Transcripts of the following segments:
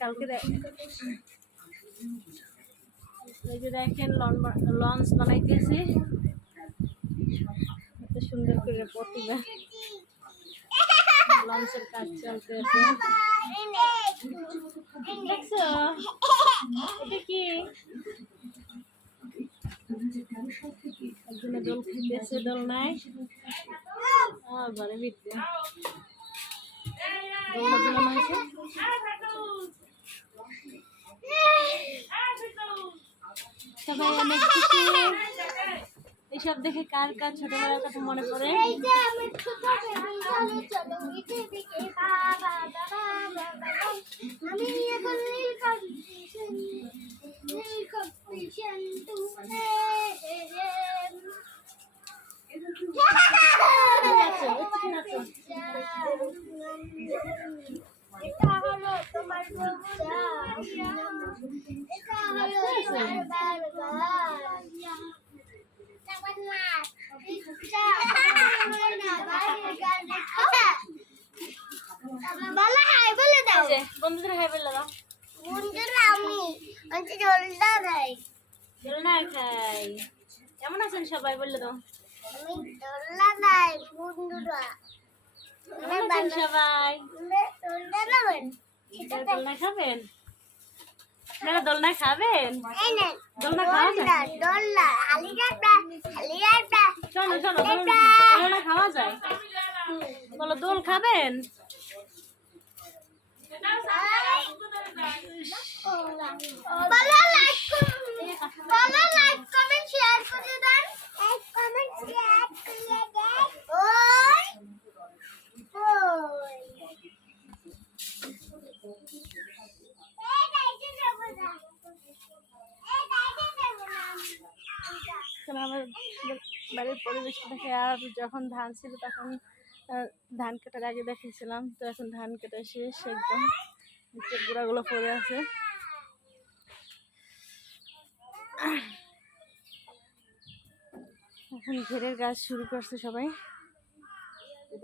কালকে এই যে দেখেন লঞ্চ বানাইতেছি এত সুন্দর করে প্রতিভা লঞ্চের কাজ চলতেছে। দেখছো এটা কি একজনে দোল খাইতেছে, দোল নাই ঘরে ভিতরে দোল ঝুলানো হয়েছে। সবাই অনেক খুশি। এইসব দেখে কার কার ছোটবেলার কথা মনে পড়ে? তোমার বন্ধুদের হাই বলে দাও। বন্ধুরা আমি জলটা খাই, দোলনা খাই। কেমন আছেন সবাই বলে দাও। আমি দোলনা খাই বন্ধুরা। কেমন আছেন সবাই? দোলনা খাবেন? দোলনা খাবেন? আপনারা দোলনা খাবেন? দোলনা খাওয়া যায়? দোলনা চলো চলো দোলনা খাওয়া যায়। বলো দোল খাবেন? লাইক কমেন্ট শেয়ার করে দেন। লাইক কমেন্ট শেয়ার করে দেন। আমার বাড়ির পরিবেশটা দেখে, আর যখন ধান ছিল তখন ধান কাটার আগে দেখেছিলাম, তো এখন ধান কাটা শেষ, একদম নিচের গোড়াগুলো পড়ে আছে। এখন ঘেরের গাছ শুরু করছে সবাই।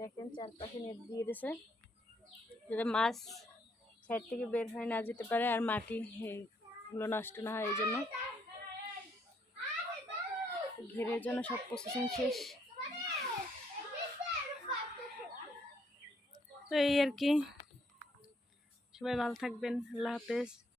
দেখেন চারপাশে নেট দিয়ে দিয়েছে যাতে মাছ সাইড থেকে বের হয়ে না যেতে পারে আর মাটি এগুলো নষ্ট না হয়, এই জন্য ঘেরের জন্য সব প্রসেসিং শেষ। তো এই আর কি, সবাই ভালো থাকবেন, আল্লাহ হাফেজ।